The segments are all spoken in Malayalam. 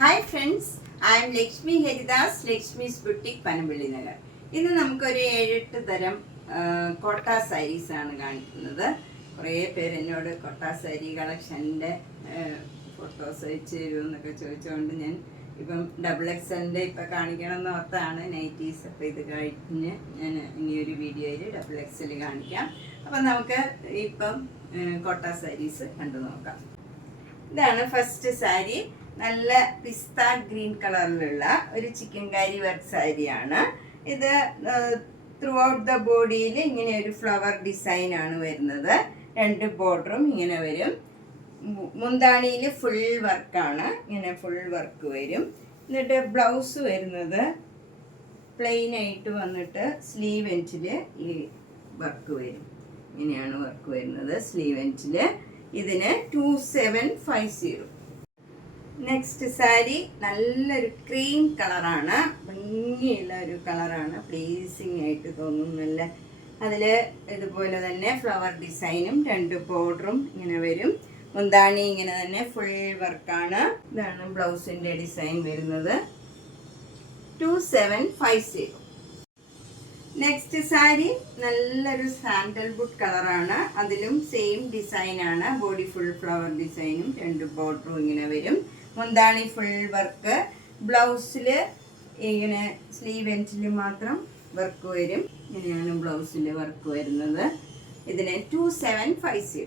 Hi friends, I M Lakshmi Haridas, Lakshmi's boutique Panampilly Nagar. ഇന്ന് നമുക്കൊരു 7-8 തരം കോട്ട സാരീസ് ആണ് കാണിക്കുന്നത്. കുറേ പേര് എന്നോട് കോട്ട സാരി കളക്ഷൻ്റെ ഫോട്ടോസ് അയച്ചു തരുമെന്നൊക്കെ ചോദിച്ചുകൊണ്ട് ഞാൻ ഇപ്പം XXL ഇപ്പം കാണിക്കണം എന്ന് ഓർത്താണ് നൈറ്റീസ്. അപ്പോൾ ഇത് കഴിഞ്ഞ് ഞാൻ ഇനിയൊരു വീഡിയോയിൽ XXL കാണിക്കാം. അപ്പം നമുക്ക് ഇപ്പം കോട്ട സാരീസ് കണ്ടു നോക്കാം. ഇതാണ് ഫസ്റ്റ് സാരി. നല്ല പിസ്ത ഗ്രീൻ കളറിലുള്ള ഒരു ചിക്കൻകാരി വർക്ക് സാരിയാണ് ഇത്. ത്രൂ ഔട്ട് ദ ബോഡിയിൽ ഇങ്ങനെ ഒരു ഫ്ലവർ ഡിസൈൻ ആണ് വരുന്നത്. 2 ബോർഡറും ഇങ്ങനെ വരും. മുന്താണിയിൽ ഫുൾ വർക്കാണ്, ഇങ്ങനെ ഫുൾ വർക്ക് വരും. എന്നിട്ട് ബ്ലൗസ് വരുന്നത് പ്ലെയിൻ ആയിട്ട് വന്നിട്ട് സ്ലീവ് എൻഡിൽ ഈ വർക്ക് വരും. ഇങ്ങനെയാണ് വർക്ക് വരുന്നത് സ്ലീവ് എൻഡിൽ. ഇതിന് 2750. നെക്സ്റ്റ് സാരി നല്ലൊരു ക്രീം കളറാണ്, ഭംഗിയുള്ള ഒരു കളറാണ്, പ്ലീസിങ് ആയിട്ട് തോന്നും നല്ല. അതിൽ ഇതുപോലെ തന്നെ ഫ്ലവർ ഡിസൈനും 2 ബോർഡറും ഇങ്ങനെ വരും. മുന്താണി ഇങ്ങനെ തന്നെ ഫുൾ വർക്കാണ്. ഇതാണ് ബ്ലൗസിൻ്റെ ഡിസൈൻ വരുന്നത്. 2750. നെക്സ്റ്റ് സാരി നല്ലൊരു സാൻഡൽവുഡ് കളറാണ്. അതിലും സെയിം ഡിസൈനാണ്. ബോഡി ഫുൾ ഫ്ലവർ ഡിസൈനും 2 ബോർഡറും ഇങ്ങനെ വരും. മുന്താണി ഫുൾ വർക്ക്. ബ്ലൗസിൽ ഇങ്ങനെ സ്ലീവ് എൻഡിൽ മാത്രം വർക്ക് വരും. ഇങ്ങനെയാണ് ബ്ലൗസിൽ വർക്ക് വരുന്നത്. ഇതിന് 2750.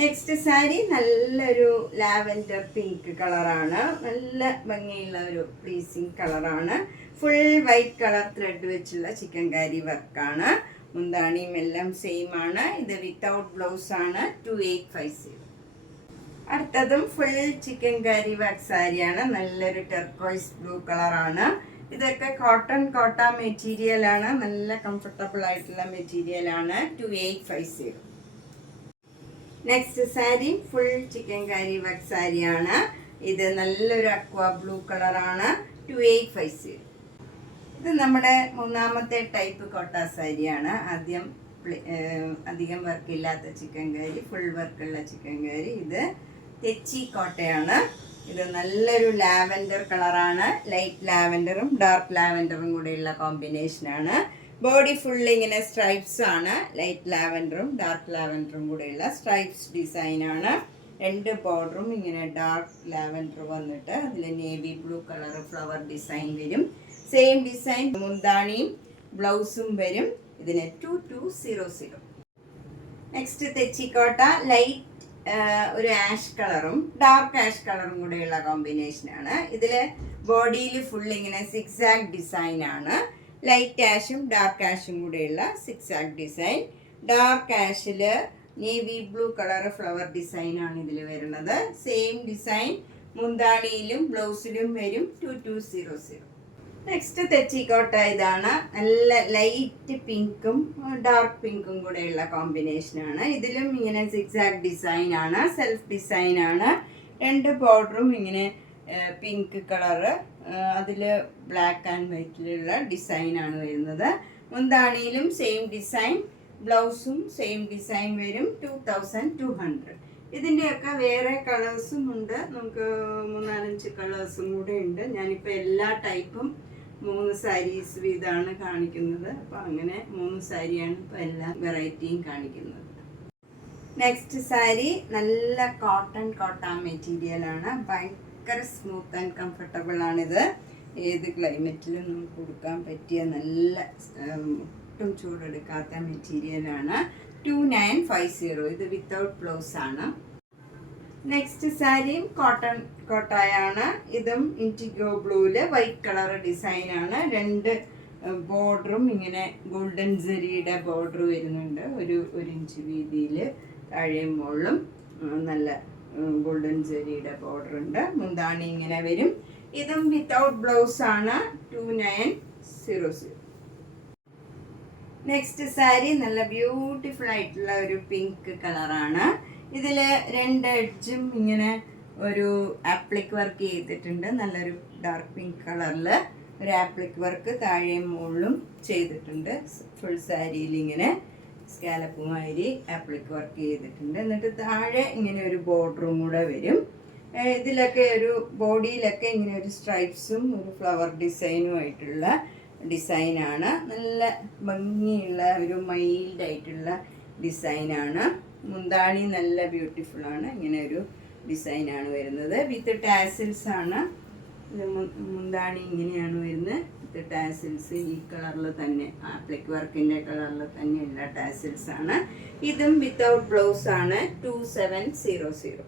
നെക്സ്റ്റ് സാരി നല്ലൊരു ലാവൻഡർ പിങ്ക് കളറാണ്. നല്ല ഭംഗിയുള്ള ഒരു പ്ലീസിങ് കളറാണ്. ഫുൾ വൈറ്റ് കളർ ത്രെഡ് വെച്ചുള്ള ചിക്കൻകാരി വർക്കാണ്. മുന്താണിയും എല്ലാം സെയിം ആണ്. ഇത് വിത്തൗട്ട് ബ്ലൗസ് ആണ്. 2850. അടുത്തതും ഫുൾ ചിക്കൻകാരി വർക്ക് സാരിയാണ്. നല്ലൊരു ടെർക്കോയ്സ് ബ്ലൂ കളറാണ്. ഇതൊക്കെ കോട്ട മെറ്റീരിയൽ ആണ്. നല്ല കംഫർട്ടബിൾ ആയിട്ടുള്ള മെറ്റീരിയൽ ആണ്. 2850. Next sari full chikankari work സാരിയാണ്. ഇത് നല്ലൊരു അക്വാ ബ്ലൂ കളറാണ്. 2850. ഇത് നമ്മുടെ മൂന്നാമത്തെ ടൈപ്പ് കോട്ട സാരിയാണ്. ആദ്യം അധികം വർക്കില്ലാത്ത ചിക്കൻകാരി, ഫുൾ വർക്കുള്ള ചിക്കൻകാരി. ഇത് തെച്ചി കോട്ടയാണ്. ഇത് നല്ലൊരു ലാവൻഡർ കളറാണ്. ലൈറ്റ് ലാവൻഡറും ഡാർക്ക് ലാവൻഡറും കൂടെയുള്ള കോമ്പിനേഷനാണ്. ബോഡി ഫുൾ ഇങ്ങനെ സ്ട്രൈപ്സ് ആണ്. ലൈറ്റ് ലാവൻഡറും ഡാർക്ക് ലാവൻഡറും കൂടെയുള്ള സ്ട്രൈപ്സ് ഡിസൈനാണ്. 2 ബോർഡറും ഇങ്ങനെ ഡാർക്ക് ലാവൻഡർ വന്നിട്ട് അതിൽ navy blue colour flower design വരും. സെയിം ഡിസൈൻ മുന്താണിയും ബ്ലൗസും വരും. ഇതിന് 2200. നെക്സ്റ്റ് തെച്ചിക്കോട്ട ലൈറ്റ് ഒരു ആഷ് കളറും ഡാർക്ക് ആഷ് കളറും കൂടെയുള്ള കോമ്പിനേഷനാണ്. ഇതിൽ ബോഡിയിൽ ഫുൾ ഇങ്ങനെ സിക്സാഗ് ഡിസൈൻ ആണ്. ലൈറ്റ് ആഷും ഡാർക്ക് ആഷും കൂടെയുള്ള സിക്സാഗ് ഡിസൈൻ. ഡാർക്ക് ആഷിൽ navy blue colour flower design ആണ് ഇതിൽ വരുന്നത്. സെയിം ഡിസൈൻ മുന്താണിയിലും ബ്ലൗസിലും വരും. 2200. നെക്സ്റ്റ് തെച്ചിക്കോട്ട ഇതാണ്. നല്ല ലൈറ്റ് പിങ്കും ഡാർക്ക് പിങ്കും കൂടെയുള്ള കോമ്പിനേഷനാണ്. ഇതിലും ഇങ്ങനെ സിക്സാഗ് ഡിസൈൻ ആണ്. സെൽഫ് ഡിസൈൻ ആണ്. 2 ബോർഡറും ഇങ്ങനെ പിങ്ക് കളറ്, അതിൽ ബ്ലാക്ക് ആൻഡ് വൈറ്റിലുള്ള ഡിസൈനാണ് വരുന്നത്. മുന്താണിയിലും സെയിം ഡിസൈൻ, ബ്ലൗസും സെയിം ഡിസൈൻ വരും. 2200. ഇതിൻ്റെയൊക്കെ വേറെ കളേഴ്സും ഉണ്ട്. നമുക്ക് 3-4 കളേഴ്സും കൂടെ ഉണ്ട്. ഞാനിപ്പോൾ എല്ലാ ടൈപ്പും 3 സാരീസ് വീതമാണ് കാണിക്കുന്നത്. അപ്പോൾ അങ്ങനെ 3 സാരിയാണ് ഇപ്പോൾ എല്ലാ വെറൈറ്റിയും കാണിക്കുന്നത്. നെക്സ്റ്റ് സാരി നല്ല കോട്ട മെറ്റീരിയലാണ്. ഭയങ്കര സ്മൂത്ത് ആൻഡ് കംഫർട്ടബിൾ ആണിത്. ഏത് ക്ലൈമറ്റിലും നമുക്ക് കൊടുക്കാൻ പറ്റിയ നല്ല ഒട്ടും ചൂടെടുക്കാത്ത മെറ്റീരിയലാണ്. 2950. ഇത് വിത്തൗട്ട് ബ്ലൗസ് ആണ്. നെക്സ്റ്റ് സാരിയും കോട്ടയാണ്. ഇതും ഇൻറ്റിഗോ ബ്ലൂവില് വൈറ്റ് കളർ ഡിസൈനാണ്. 2 ബോർഡറും ഇങ്ങനെ ഗോൾഡൻ ജെറിയുടെ ബോർഡർ വരുന്നുണ്ട്. ഒരു ഇഞ്ച് വീതിയിൽ താഴെയും മുകളിലും നല്ല ഗോൾഡൻ ജെറിയുടെ ബോർഡർ ഉണ്ട്. മുന്താണി ഇങ്ങനെ വരും. ഇതും വിത്തൗട്ട് ബ്ലൗസ് ആണ്. 2900. നെക്സ്റ്റ് സാരി നല്ല ബ്യൂട്ടിഫുൾ ആയിട്ടുള്ള ഒരു പിങ്ക് കളറാണ്. ഇതിൽ 2 എഡ്ജും ഇങ്ങനെ ഒരു ആപ്ലിക് വർക്ക് ചെയ്തിട്ടുണ്ട്. നല്ലൊരു ഡാർക്ക് പിങ്ക് കളറിൽ ഒരു ആപ്ലിക് വർക്ക് താഴെയും മുകളിലും ചെയ്തിട്ടുണ്ട്. ഫുൾ സാരിയിൽ ഇങ്ങനെ സ്കാലപ്പ് മാതിരി ആപ്ലിക് വർക്ക് ചെയ്തിട്ടുണ്ട്. എന്നിട്ട് താഴെ ഇങ്ങനെ ഒരു ബോർഡറും കൂടെ വരും. ഇതിലൊക്കെ ഒരു ബോഡിയിലൊക്കെ ഇങ്ങനെ ഒരു സ്ട്രൈപ്സും ഒരു ഫ്ലവർ ഡിസൈനും ആയിട്ടുള്ള ഡിസൈനാണ്. നല്ല ഭംഗിയുള്ള ഒരു മൈൽഡ് ആയിട്ടുള്ള ഡിസൈനാണ്. മുന്താണി നല്ല ബ്യൂട്ടിഫുള്ളാണ്. ഇങ്ങനെ ഒരു ഡിസൈനാണ് വരുന്നത്. വിത്ത് ടാസിൽസ് ആണ്. ഇത് മുന്താണി ഇങ്ങനെയാണ് വരുന്നത്. വിത്ത് ടാസിൽസ് ഈ കളറിൽ തന്നെ, ആപ്ലിക് വർക്കിൻ്റെ കളറിൽ തന്നെയുള്ള ടാസിൽസ് ആണ്. ഇതും വിത്തൗട്ട് ബ്ലൗസ് ആണ്. 2700.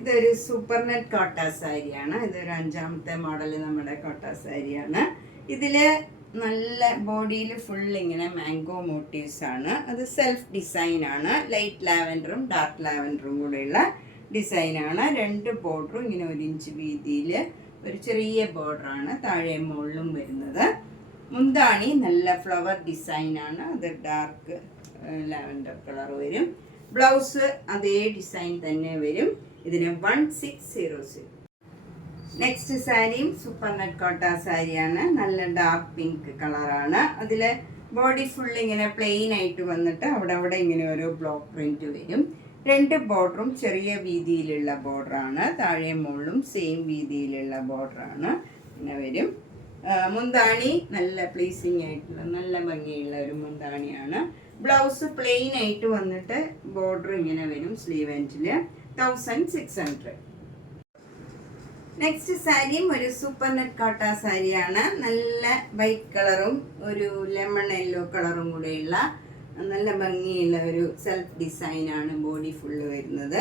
ഇതൊരു സൂപ്പർ നെറ്റ് കോട്ട സാരിയാണ്. ഇതൊരു 5ാമത്തെ മോഡൽ നമ്മുടെ കോട്ട സാരിയാണ്. ഇതിൽ നല്ല ബോഡിയിൽ ഫുൾ ഇങ്ങനെ മാംഗോ മോട്ടീവ്സ് ആണ്. അത് സെൽഫ് ഡിസൈനാണ്. ലൈറ്റ് ലാവൻഡറും ഡാർക്ക് ലാവൻഡറും കൂടെയുള്ള ഡിസൈനാണ്. 2 ബോർഡറും ഇങ്ങനെ 1 ഇഞ്ച് വീതിയിൽ ഒരു ചെറിയ ബോർഡറാണ് താഴെ മുകളിലും വരുന്നത്. മുന്താണി നല്ല ഫ്ലവർ ഡിസൈനാണ്. അത് ഡാർക്ക് ലാവൻഡർ കളർ വരും. ബ്ലൗസ് അതേ ഡിസൈൻ തന്നെ വരും. ഇതിന് 1600. നെക്സ്റ്റ് സാരിയും സൂപ്പർ നെറ്റ് കോട്ട സാരിയാണ്. നല്ല ഡാർക്ക് പിങ്ക് കളറാണ്. അതിൽ ബോഡി ഫുൾ ഇങ്ങനെ പ്ലെയിൻ ആയിട്ട് വന്നിട്ട് അവിടെ ഇങ്ങനെ ഓരോ ബ്ലോക്ക് പ്രിന്റ് വരും. 2 ബോർഡറും ചെറിയ വീതിയിലുള്ള ബോർഡറാണ്. താഴെ മുകളിലും സെയിം വീതിയിലുള്ള ബോർഡറാണ് ഇങ്ങനെ വരും. മുന്താണി നല്ല പ്ലീസിങ് ആയിട്ടുള്ള നല്ല ഭംഗിയുള്ള ഒരു മുന്താണിയാണ്. ബ്ലൗസ് പ്ലെയിൻ ആയിട്ട് വന്നിട്ട് ബോർഡർ ഇങ്ങനെ വരും സ്ലീവ് എൻഡിൽ. 1600. നെക്സ്റ്റ് സാരിയും ഒരു സൂപ്പർ നെറ്റ് കോട്ട സാരിയാണ്. നല്ല വൈറ്റ് കളറും ഒരു ലെമൺ യെല്ലോ കളറും കൂടെയുള്ള നല്ല ഭംഗിയുള്ള ഒരു സെൽഫ് ഡിസൈനാണ് ബോഡി ഫുള്ള് വരുന്നത്.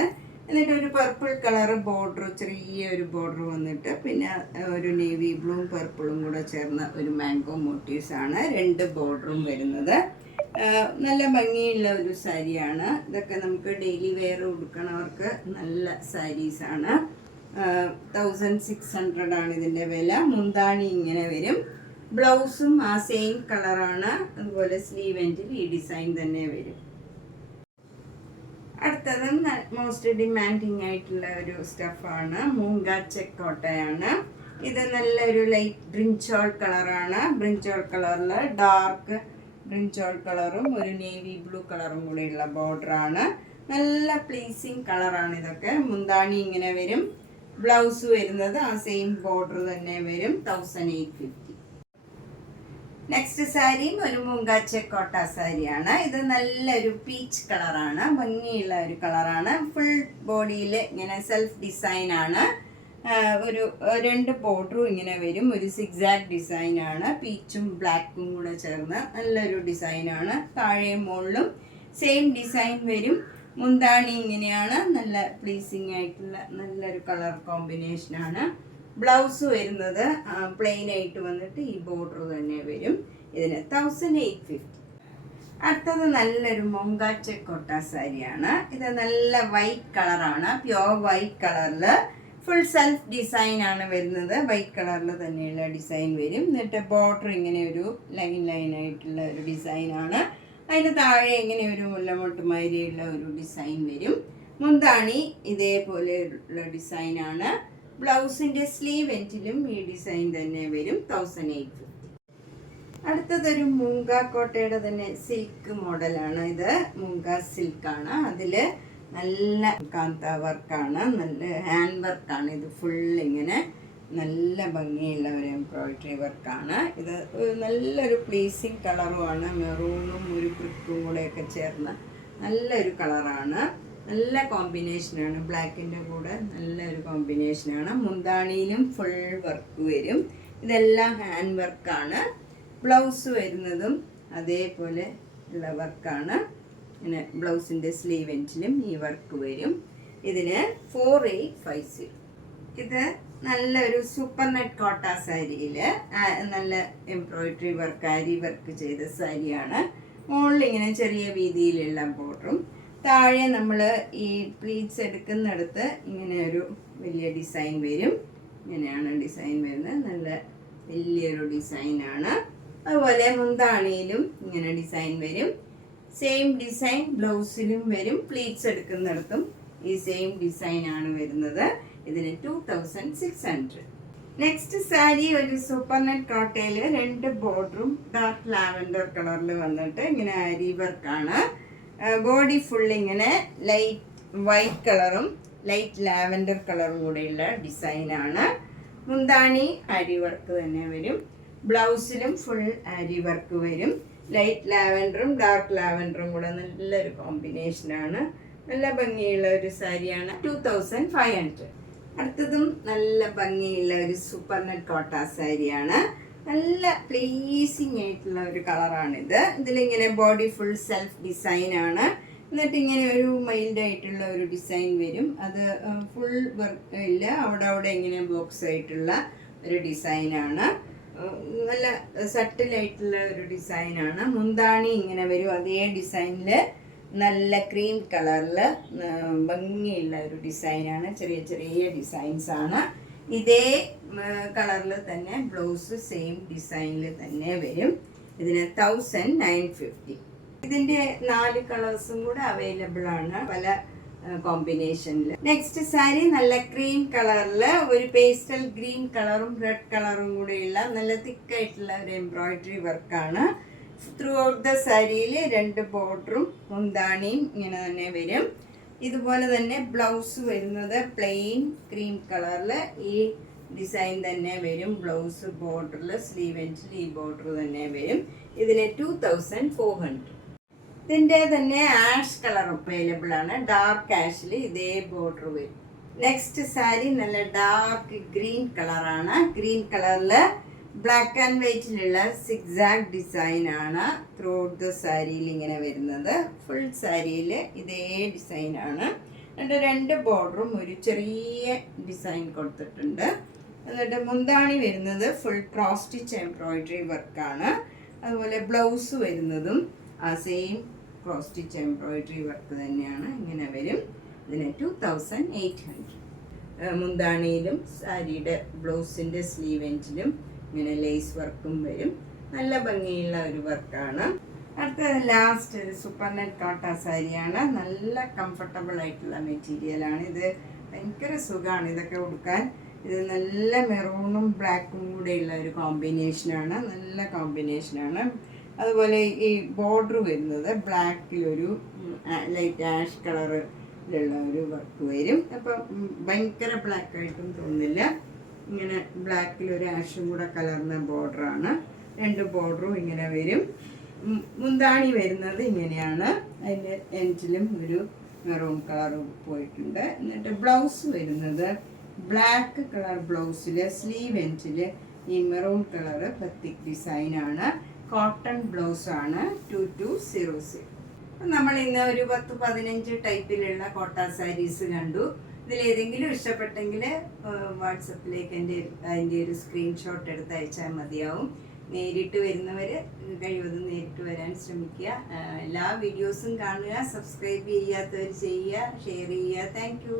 എന്നിട്ട് ഒരു പർപ്പിൾ കളർ ബോർഡർ, ചെറിയൊരു ബോർഡർ വന്നിട്ട് പിന്നെ ഒരു നേവി ബ്ലൂവും പർപ്പിളും കൂടെ ചേർന്ന ഒരു മാംഗോ മോട്ടീവ്സ് ആണ് 2 ബോർഡറും വരുന്നത്. നല്ല ഭംഗിയുള്ള ഒരു സാരിയാണ്. ഇതൊക്കെ നമുക്ക് ഡെയിലി വെയർ ഉടുക്കണവർക്ക് നല്ല സാരീസാണ്. 1600 ആണ് ഇതിൻ്റെ വില. മുന്താണി ഇങ്ങനെ വരും. ബ്ലൗസും ആ സെയിം കളറാണ്. അതുപോലെ സ്ലീവ് എൻഡിൽ ഈ ഡിസൈൻ തന്നെ വരും. അടുത്തതും മോസ്റ്റ് ഡിമാൻഡിങ് ആയിട്ടുള്ള ഒരു സ്റ്റഫാണ്. മൂങ്ക ചെക്ക് കോട്ടയാണ്. ഇത് നല്ലൊരു ലൈറ്റ് ബ്രിഞ്ചോൾ കളറാണ്. ബ്രിഞ്ചോൾ കളറിൽ ഡാർക്ക് ബ്രിഞ്ചോൾ കളറും ഒരു നേവി ബ്ലൂ കളറും കൂടെയുള്ള ബോർഡറാണ്. നല്ല പ്ലീസിങ് കളറാണ് ഇതൊക്കെ. മുന്താണി ഇങ്ങനെ വരും. ബ്ലൗസ് വരുന്നത് ആ സെയിം ബോർഡർ തന്നെ വരും. 1850. നെക്സ്റ്റ് സാരിയും ഒരു മൂങ്കാച്ച കോട്ട സാരിയാണ്. ഇത് നല്ലൊരു പീച്ച് കളറാണ്. ഭംഗിയുള്ള ഒരു കളറാണ്. ഫുൾ ബോഡിയിൽ ഇങ്ങനെ സെൽഫ് ഡിസൈനാണ്. ഒരു 2 ബോർഡറും ഇങ്ങനെ വരും. ഒരു സിക്സാക് ഡിസൈനാണ്. പീച്ചും ബ്ലാക്കും കൂടെ ചേർന്ന് നല്ലൊരു ഡിസൈനാണ്. താഴെ മുകളിലും സെയിം ഡിസൈൻ വരും. മുന്താണി ഇങ്ങനെയാണ്. നല്ല പ്ലീസിങ് ആയിട്ടുള്ള നല്ലൊരു കളർ കോമ്പിനേഷനാണ്. ബ്ലൗസ് വരുന്നത് പ്ലെയിൻ ആയിട്ട് വന്നിട്ട് ഈ ബോർഡർ തന്നെ വരും. ഇതിന് 1850. അടുത്തത് നല്ലൊരു മൊങ്കാച്ച കോട്ട സാരിയാണ്. ഇത് നല്ല വൈറ്റ് കളറാണ്. പ്യോർ വൈറ്റ് കളറിൽ ഫുൾ സെൽഫ് ഡിസൈൻ ആണ് വരുന്നത്. വൈറ്റ് കളറിൽ തന്നെയുള്ള ഡിസൈൻ വരും. എന്നിട്ട് ബോർഡർ ഇങ്ങനെ ഒരു ലൈൻ ആയിട്ടുള്ള ഒരു ഡിസൈനാണ്. അതിന് താഴെ ഇങ്ങനെ ഒരു മുല്ലമൊട്ട് മാതിരിയുള്ള ഒരു ഡിസൈൻ വരും. മുന്താണി ഇതേപോലെ ഉള്ള ഡിസൈനാണ്. ബ്ലൗസിൻ്റെ സ്ലീവ് എൻഡിലും ഈ ഡിസൈൻ തന്നെ വരും. 1850. അടുത്തതൊരു മൂങ്ക കോട്ടയുടെ തന്നെ സിൽക്ക് മോഡലാണ്. ഇത് മൂങ്ക സിൽക്കാണ്. അതിൽ നല്ല കാന്ത വർക്കാണ്. നല്ല ഹാൻഡ് വർക്കാണ്. ഇത് ഫുൾ ഇങ്ങനെ നല്ല ഭംഗിയുള്ള ഒരു എംബ്രോയിഡറി വർക്കാണ്. ഇത് നല്ലൊരു പ്ലീസിങ് കളറുമാണ്. മെറൂണും ഒരു ബ്രിക്കും കൂടെയൊക്കെ ചേർന്ന നല്ലൊരു കളറാണ്. നല്ല കോമ്പിനേഷനാണ്. ബ്ലാക്കിൻ്റെ കൂടെ നല്ലൊരു കോമ്പിനേഷനാണ്. മുന്താണിയിലും ഫുൾ വർക്ക് വരും. ഇതെല്ലാം ഹാൻഡ് വർക്കാണ്. ബ്ലൗസ് വരുന്നതും അതേപോലെ ഉള്ള വർക്കാണ്. പിന്നെ ബ്ലൗസിൻ്റെ സ്ലീവ് എൻഡിലും ഈ വർക്ക് വരും. ഇതിന് 4850. ഇത് നല്ലൊരു സൂപ്പർ നെറ്റ് കോട്ട സാരിയിൽ നല്ല എംബ്രോയിഡറി വർക്ക്, ആരി വർക്ക് ചെയ്ത സാരിയാണ്. മുകളിൽ ഇങ്ങനെ ചെറിയ വീതിയിലുള്ള ബോർഡറും താഴെ നമ്മൾ ഈ പ്ലീറ്റ്സ് എടുക്കുന്നിടത്ത് ഇങ്ങനെ ഒരു വലിയ ഡിസൈൻ വരും. ഇങ്ങനെയാണ് ഡിസൈൻ വരുന്നത്. നല്ല വലിയൊരു ഡിസൈനാണ്. അതുപോലെ മുന്താണിയിലും ഇങ്ങനെ ഡിസൈൻ വരും. സെയിം ഡിസൈൻ ബ്ലൗസിലും വരും. പ്ലീറ്റ്സ് എടുക്കുന്നിടത്തും ഈ സെയിം ഡിസൈനാണ് വരുന്നത്. ഇതിന് 2600. നെക്സ്റ്റ് സാരി ഒരു സൂപ്പർ നെറ്റ് കോട്ടയിൽ 2 ബോർഡറും ഡാർക്ക് ലാവൻഡർ കളറിൽ വന്നിട്ട് ഇങ്ങനെ ആരി വർക്കാണ്. ബോഡി ഫുൾ ഇങ്ങനെ ലൈറ്റ് വൈറ്റ് കളറും ലൈറ്റ് ലാവൻഡർ കളറും കൂടെയുള്ള ഡിസൈനാണ്. മുന്താണി ആരി വർക്ക് തന്നെ വരും. ബ്ലൗസിലും ഫുൾ ആരി വർക്ക് വരും. ലൈറ്റ് ലാവൻഡറും ഡാർക്ക് ലാവൻഡറും കൂടെ നല്ലൊരു കോമ്പിനേഷനാണ്. നല്ല ഭംഗിയുള്ള ഒരു സാരിയാണ്. 2500. അടുത്തതും നല്ല ഭംഗിയുള്ള ഒരു സൂപ്പർ നെറ്റ് കോട്ട സാരിയാണ്. നല്ല പ്ലീസിങ് ആയിട്ടുള്ള ഒരു കളറാണിത്. ഇതിലിങ്ങനെ ബോഡി ഫുൾ സെൽഫ് ഡിസൈനാണ്. എന്നിട്ട് ഇങ്ങനെ ഒരു മൈൽഡ് ആയിട്ടുള്ള ഒരു ഡിസൈൻ വരും. അത് ഫുൾ വർക്ക് ഇല്ല, അവിടെ ഇങ്ങനെ ബോക്സ് ആയിട്ടുള്ള ഒരു ഡിസൈനാണ്. നല്ല സട്ടിലായിട്ടുള്ള ഒരു ഡിസൈനാണ്. മുന്താണി ഇങ്ങനെ വരും. അതേ ഡിസൈനിൽ നല്ല ക്രീം കളറിൽ ഭംഗിയുള്ള ഒരു ഡിസൈനാണ്. ചെറിയ ചെറിയ ഡിസൈൻസാണ്. ഇതേ കളറിൽ തന്നെ ബ്ലൗസ് സെയിം ഡിസൈനിൽ തന്നെ വരും. ഇതിന് 1950. ഇതിൻ്റെ 4 കളേഴ്സും കൂടെ അവൈലബിൾ ആണ് പല കോമ്പിനേഷനിൽ. നെക്സ്റ്റ് സാരി നല്ല ക്രീം കളറിൽ ഒരു പേസ്റ്റൽ ഗ്രീൻ കളറും റെഡ് കളറും കൂടെയുള്ള നല്ല തിക്കായിട്ടുള്ള ഒരു എംബ്രോയിഡറി വർക്കാണ്. ത്രൂ ഔട്ട് ദ സാരിയിൽ 2 ബോർഡറും മുന്താണിയും ഇങ്ങനെ തന്നെ വരും. ഇതുപോലെ തന്നെ ബ്ലൗസ് വരുന്നത് പ്ലെയിൻ ക്രീം കളറിൽ ഈ ഡിസൈൻ തന്നെ വരും. ബ്ലൗസ് ബോർഡറിൽ സ്ലീവ് എൻഡിൽ ഈ ബോർഡർ തന്നെ വരും. ഇതിന് 2400. ഇതിൻ്റെ തന്നെ ആഷ് കളർ അവൈലബിൾ ആണ്. ഡാർക്ക് ആഷിൽ ഇതേ ബോർഡർ വരും. നെക്സ്റ്റ് സാരി നല്ല ഡാർക്ക് ഗ്രീൻ കളറാണ്. ഗ്രീൻ കളറിൽ ബ്ലാക്ക് ആൻഡ് വൈറ്റിലുള്ള സിക്സാഗ് ഡിസൈനാണ് ത്രൂ ഔട്ട് ദ സാരിയിൽ ഇങ്ങനെ വരുന്നത്. ഫുൾ സാരിയിൽ ഇതേ ഡിസൈനാണ്. എന്നിട്ട് 2 ബോർഡറും ഒരു ചെറിയ ഡിസൈൻ കൊടുത്തിട്ടുണ്ട്. എന്നിട്ട് മുന്താണി വരുന്നത് ഫുൾ ക്രോസ് സ്റ്റിച്ച് എംബ്രോയിഡറി വർക്കാണ്. അതുപോലെ ബ്ലൗസ് വരുന്നതും ആ same cross stitch embroidery work തന്നെയാണ്. ഇങ്ങനെ വരും. ഇതിന് 2800. മുന്താണിയിലും സാരിയുടെ ബ്ലൗസിൻ്റെ സ്ലീവ് എൻഡിലും ഇങ്ങനെ ലേസ് വർക്കും വരും. നല്ല ഭംഗിയുള്ള ഒരു വർക്കാണ്. അടുത്ത ലാസ്റ്റ് ഒരു സൂപ്പർ നെറ്റ് കോട്ട സാരിയാണ്. നല്ല കംഫർട്ടബിൾ ആയിട്ടുള്ള മെറ്റീരിയലാണ്. ഇത് ഭയങ്കര സുഖമാണ് ഇതൊക്കെ ഉടുക്കാൻ. ഇത് നല്ല മെറൂണും ബ്ലാക്കും കൂടെയുള്ള ഒരു കോമ്പിനേഷനാണ്. നല്ല കോമ്പിനേഷനാണ്. അതുപോലെ ഈ ബോർഡർ വരുന്നത് ബ്ലാക്കിലൊരു ലൈറ്റ് ആഷ് കളറിലുള്ള ഒരു വർക്ക് വരും. അപ്പം ഭയങ്കര ബ്ലാക്കായിട്ടും തോന്നില്ല. ഇങ്ങനെ ബ്ലാക്കിലൊരു ആഷും കൂടെ കലർന്ന ബോർഡറാണ്. 2 ബോർഡറും ഇങ്ങനെ വരും. മുന്താണി വരുന്നത് ഇങ്ങനെയാണ്. അതിൻ്റെ എൻഡിലും ഒരു മെറൂൺ കളർ പോയിട്ടുണ്ട്. എന്നിട്ട് ബ്ലൗസ് വരുന്നത് ബ്ലാക്ക് കളർ ബ്ലൗസിൽ സ്ലീവ് എൻഡിൽ ഈ മെറൂൺ കളർ ബത്തിക് ഡിസൈനാണ്. കോട്ടൺ ബ്ലൗസാണ്. 2200. നമ്മൾ ഇന്ന് ഒരു 10-15 ടൈപ്പിലുള്ള കോട്ട സാരീസ് കണ്ടു. ഇതിലേതെങ്കിലും ഇഷ്ടപ്പെട്ടെങ്കിൽ വാട്സപ്പിലേക്ക് അതിൻ്റെ ഒരു സ്ക്രീൻഷോട്ട് എടുത്ത് അയച്ചാൽ മതിയാവും. നേരിട്ട് വരുന്നവർ കഴിവതും നേരിട്ട് വരാൻ ശ്രമിക്കുക. എല്ലാ വീഡിയോസും കാണുക. സബ്സ്ക്രൈബ് ചെയ്യാത്തവർ ചെയ്യുക, ഷെയർ ചെയ്യുക. താങ്ക്